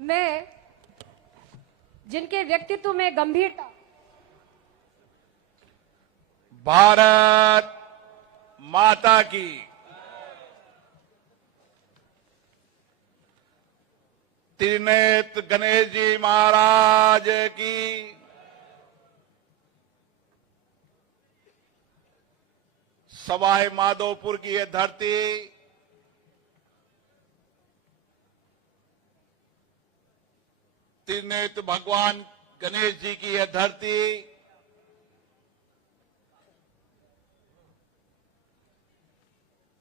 मैं जिनके व्यक्तित्व में गंभीरता, भारत माता की, त्रिनेत्र गणेश जी महाराज की, सवाई माधोपुर की यह धरती त्रिनेत्र भगवान गणेश जी की यह धरती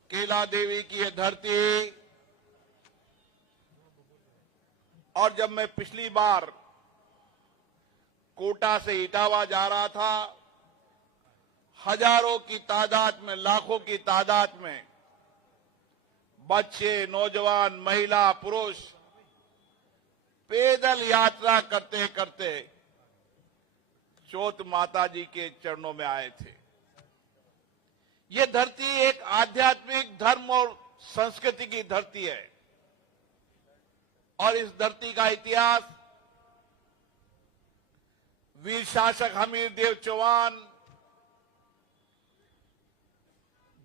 केला देवी की यह धरती। और जब मैं पिछली बार कोटा से इटावा जा रहा था, हजारों की तादाद में, लाखों की तादाद में बच्चे, नौजवान, महिला, पुरुष पैदल यात्रा करते करते चौथ माता जी के चरणों में आए थे। ये धरती एक आध्यात्मिक धर्म और संस्कृति की धरती है और इस धरती का इतिहास वीर शासक हमीर देव चौहान,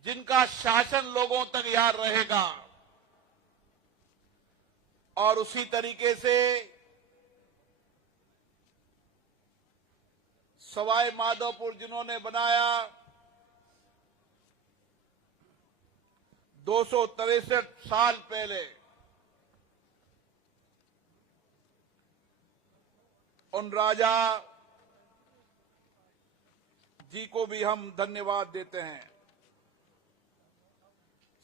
जिनका शासन लोगों तक याद रहेगा, और उसी तरीके से सवाई माधोपुर जिन्होंने बनाया, 263 साल पहले, उन राजा जी को भी हम धन्यवाद देते हैं।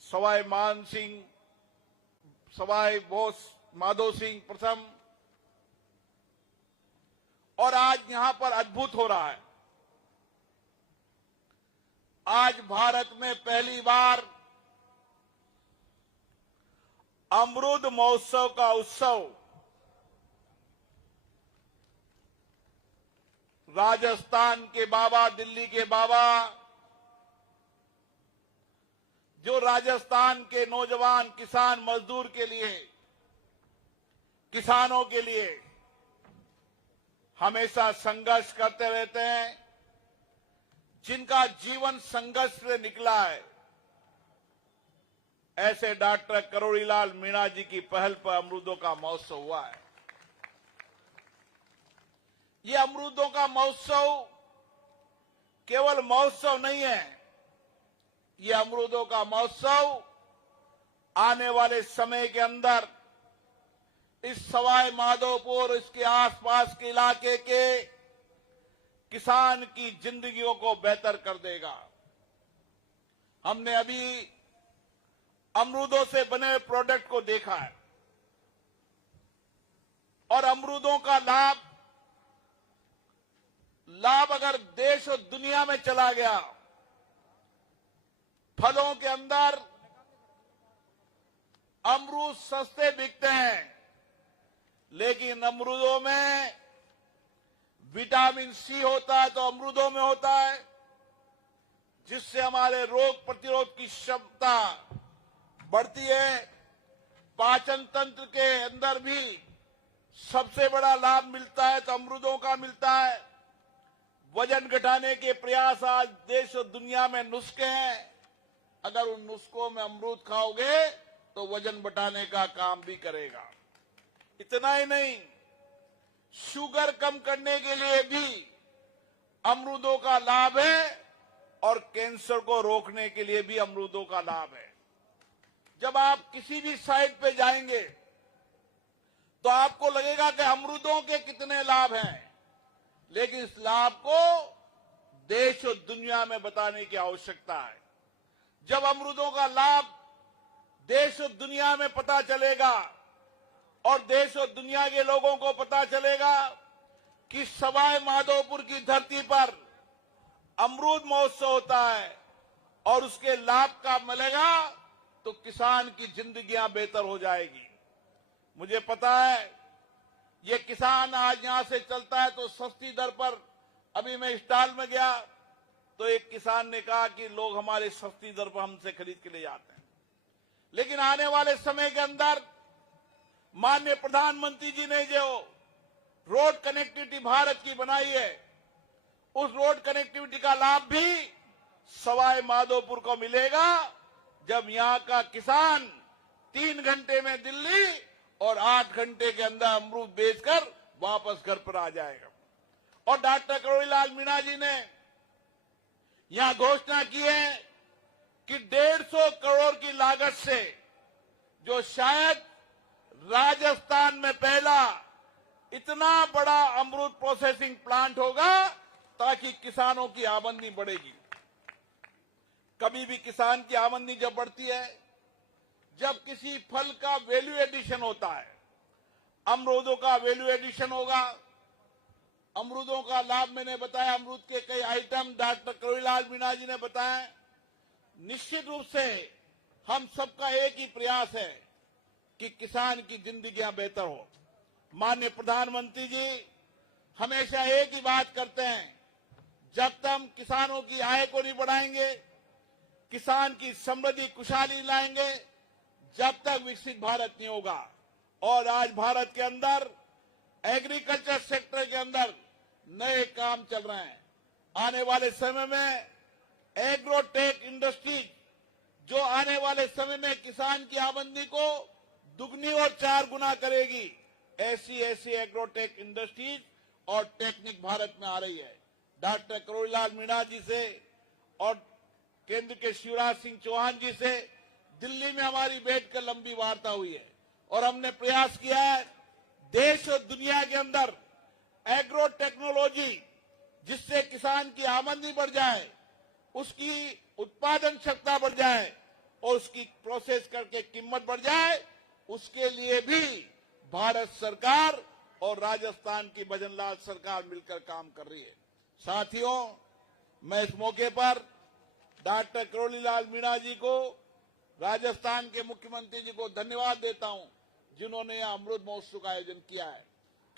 सवाई मान सिंह, सवाई बोस माधो सिंह प्रथम। और आज यहां पर अद्भुत हो रहा है। आज भारत में पहली बार अमृत महोत्सव का उत्सव राजस्थान के बाबा, दिल्ली के बाबा, जो राजस्थान के नौजवान किसान मजदूर के लिए, किसानों के लिए हमेशा संघर्ष करते रहते हैं, जिनका जीवन संघर्ष से निकला है, ऐसे डॉक्टर करोड़ीलाल मीणा जी की पहल पर अमरूदों का महोत्सव हुआ है। ये अमरूदों का महोत्सव केवल महोत्सव नहीं है, ये अमरूदों का महोत्सव आने वाले समय के अंदर इस सवाई माधोपुर, इसके आसपास के इलाके के किसान की जिंदगियों को बेहतर कर देगा। हमने अभी अमरूदों से बने प्रोडक्ट को देखा है और अमरूदों का लाभ अगर देश और दुनिया में चला गया। फलों के अंदर अमरूद सस्ते बिकते हैं, लेकिन अमरूदों में विटामिन सी होता है, तो अमरूदों में होता है, जिससे हमारे रोग प्रतिरोध की क्षमता बढ़ती है। पाचन तंत्र के अंदर भी सबसे बड़ा लाभ मिलता है तो अमरूदों का मिलता है। वजन घटाने के प्रयास आज देश और दुनिया में नुस्खे हैं। अगर उन नुस्खों में अमरूद खाओगे तो वजन घटाने का काम भी करेगा। इतना ही नहीं, शुगर कम करने के लिए भी अमरूदों का लाभ है और कैंसर को रोकने के लिए भी अमरूदों का लाभ है। जब आप किसी भी साइट पे जाएंगे तो आपको लगेगा कि अमरूदों के कितने लाभ हैं, लेकिन इस लाभ को देश और दुनिया में बताने की आवश्यकता है। जब अमरूदों का लाभ देश और दुनिया में पता चलेगा और देश और दुनिया के लोगों को पता चलेगा कि सवाई माधोपुर की धरती पर अमरूद महोत्सव होता है और उसके लाभ का मिलेगा, तो किसान की जिंदगियां बेहतर हो जाएगी। मुझे पता है ये किसान आज यहां से चलता है तो सस्ती दर पर, अभी मैं स्टॉल में गया तो एक किसान ने कहा कि लोग हमारे सस्ती दर पर हमसे खरीद के ले जाते हैं, लेकिन आने वाले समय के अंदर माननीय प्रधानमंत्री जी ने जो रोड कनेक्टिविटी भारत की बनाई है, उस रोड कनेक्टिविटी का लाभ भी सवाई माधोपुर को मिलेगा, जब यहां का किसान 3 घंटे में दिल्ली और 8 घंटे के अंदर अमरूद बेचकर वापस घर पर आ जाएगा। और डॉक्टर करोड़ीलाल मीणा जी ने यहां घोषणा की है कि 150 करोड़ की लागत से जो शायद राजस्थान में पहला इतना बड़ा अमरूद प्रोसेसिंग प्लांट होगा, ताकि किसानों की आमदनी बढ़ेगी। कभी भी किसान की आमदनी जब बढ़ती है, जब किसी फल का वैल्यू एडिशन होता है, अमरूदों का वैल्यू एडिशन होगा। अमरूदों का लाभ मैंने बताया, अमरूद के कई आइटम डॉक्टर करोड़ीलाल मीणा जी ने बताया। निश्चित रूप से हम सबका एक ही प्रयास है कि किसान की जिंदगियां बेहतर हो। माननीय प्रधानमंत्री जी हमेशा एक ही बात करते हैं, जब तक हम किसानों की आय को नहीं बढ़ाएंगे, किसान की समृद्धि खुशहाली लाएंगे, जब तक विकसित भारत नहीं होगा। और आज भारत के अंदर एग्रीकल्चर सेक्टर के अंदर नए काम चल रहे हैं। आने वाले समय में एग्रोटेक इंडस्ट्री जो आने वाले समय में किसान की आमदनी को दुगनी और 4 गुना करेगी, ऐसी एग्रोटेक इंडस्ट्रीज और टेक्निक भारत में आ रही है। डॉक्टर करोड़ीलाल मीणा जी से और केंद्र के शिवराज सिंह चौहान जी से दिल्ली में हमारी बैठकर लंबी वार्ता हुई है, और हमने प्रयास किया है देश और दुनिया के अंदर एग्रो टेक्नोलॉजी, जिससे किसान की आमदनी बढ़ जाए, उसकी उत्पादन क्षमता बढ़ जाए और उसकी प्रोसेस करके कीमत बढ़ जाए, उसके लिए भी भारत सरकार और राजस्थान की भजनलाल सरकार मिलकर काम कर रही है। साथियों, मैं इस मौके पर डॉक्टर करोड़ीलाल मीणा जी को, राजस्थान के मुख्यमंत्री जी को धन्यवाद देता हूं, जिन्होंने यह अमृत महोत्सव का आयोजन किया है,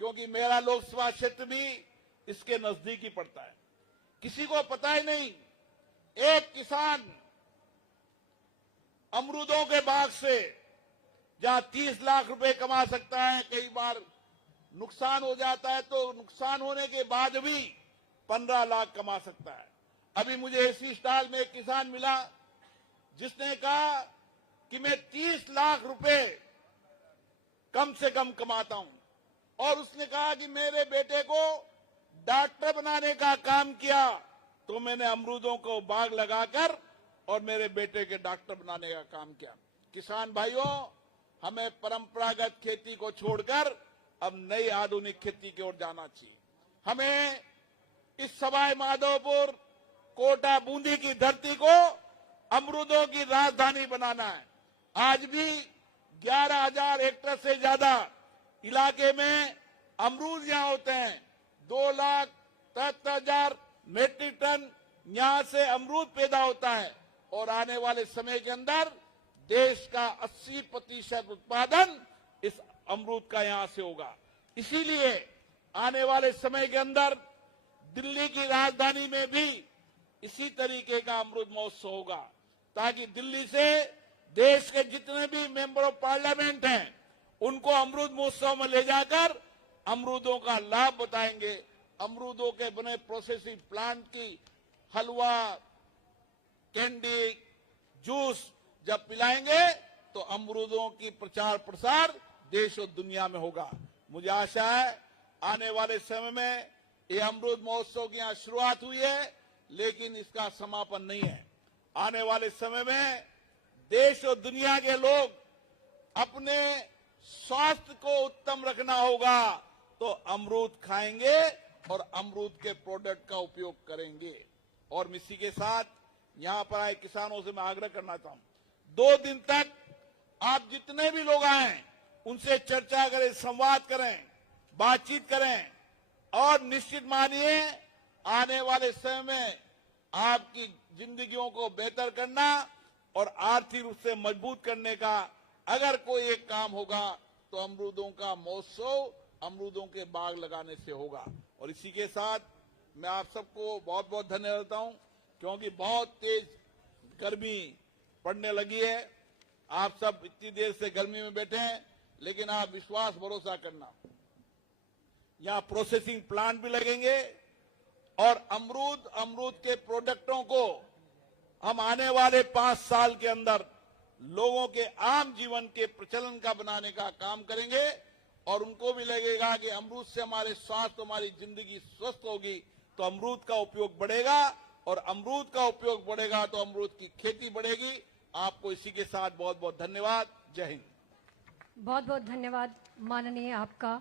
क्योंकि मेरा लोकसभा क्षेत्र भी इसके नजदीक ही पड़ता है। किसी को पता ही नहीं, एक किसान अमरूदों के बाग से जहां 30 लाख रुपए कमा सकता है, कई बार नुकसान हो जाता है तो नुकसान होने के बाद भी 15 लाख कमा सकता है। अभी मुझे एसी स्टॉल में एक किसान मिला जिसने कहा कि मैं 30 लाख रुपए कम से कम कमाता हूं, और उसने कहा कि मेरे बेटे को डॉक्टर बनाने का काम किया तो मैंने अमरूदों को बाग लगाकर और मेरे बेटे के डॉक्टर बनाने का काम किया। किसान भाइयों, हमें परंपरागत खेती को छोड़कर अब नई आधुनिक खेती की ओर जाना चाहिए। हमें इस सवाई माधोपुर, कोटा, बूंदी की धरती को अमरूदों की राजधानी बनाना है। आज भी 11,000 हेक्टेयर से ज्यादा इलाके में अमरूद यहां होते हैं। 2,73,000 मेट्रिक टन यहां से अमरूद पैदा होता है, और आने वाले समय के अंदर देश का 80% उत्पादन इस अमरूद का यहां से होगा। इसीलिए आने वाले समय के अंदर दिल्ली की राजधानी में भी इसी तरीके का अमरूद महोत्सव होगा, ताकि दिल्ली से देश के जितने भी मेंबर ऑफ पार्लियामेंट हैं उनको अमरूद महोत्सव में ले जाकर अमरूदों का लाभ बताएंगे। अमरूदों के बने प्रोसेसिंग प्लांट की हलवा, कैंडी, जूस जब पिलाएंगे तो अमरूदों की प्रचार प्रसार देश और दुनिया में होगा। मुझे आशा है आने वाले समय में ये अमरूद महोत्सव की यहां शुरुआत हुई है, लेकिन इसका समापन नहीं है। आने वाले समय में देश और दुनिया के लोग अपने स्वास्थ्य को उत्तम रखना होगा तो अमरूद खाएंगे और अमरूद के प्रोडक्ट का उपयोग करेंगे। और इसी के साथ यहां पर आए किसानों से मैं आग्रह करना चाहूं, 2 दिन तक आप जितने भी लोग आए उनसे चर्चा करें, संवाद करें, बातचीत करें, और निश्चित मानिए आने वाले समय में आपकी जिंदगियों को बेहतर करना और आर्थिक रूप से मजबूत करने का अगर कोई एक काम होगा तो अमरूदों का महोत्सव, अमरूदों के बाग लगाने से होगा। और इसी के साथ मैं आप सबको बहुत बहुत धन्यवाद देता हूं, क्योंकि बहुत तेज गर्मी पड़ने लगी है। आप सब इतनी देर से गर्मी में बैठे हैं, लेकिन आप विश्वास भरोसा करना, यहां प्रोसेसिंग प्लांट भी लगेंगे और अमरूद के प्रोडक्टों को हम आने वाले 5 साल के अंदर लोगों के आम जीवन के प्रचलन का बनाने का काम करेंगे और उनको भी लगेगा कि अमरूद से हमारे स्वास्थ्य, हमारी जिंदगी स्वस्थ होगी, तो अमरूद का उपयोग बढ़ेगा और अमरूद का उपयोग बढ़ेगा तो अमरूद की खेती बढ़ेगी। आपको इसी के साथ बहुत बहुत धन्यवाद। जय हिंद। बहुत बहुत धन्यवाद माननीय आपका।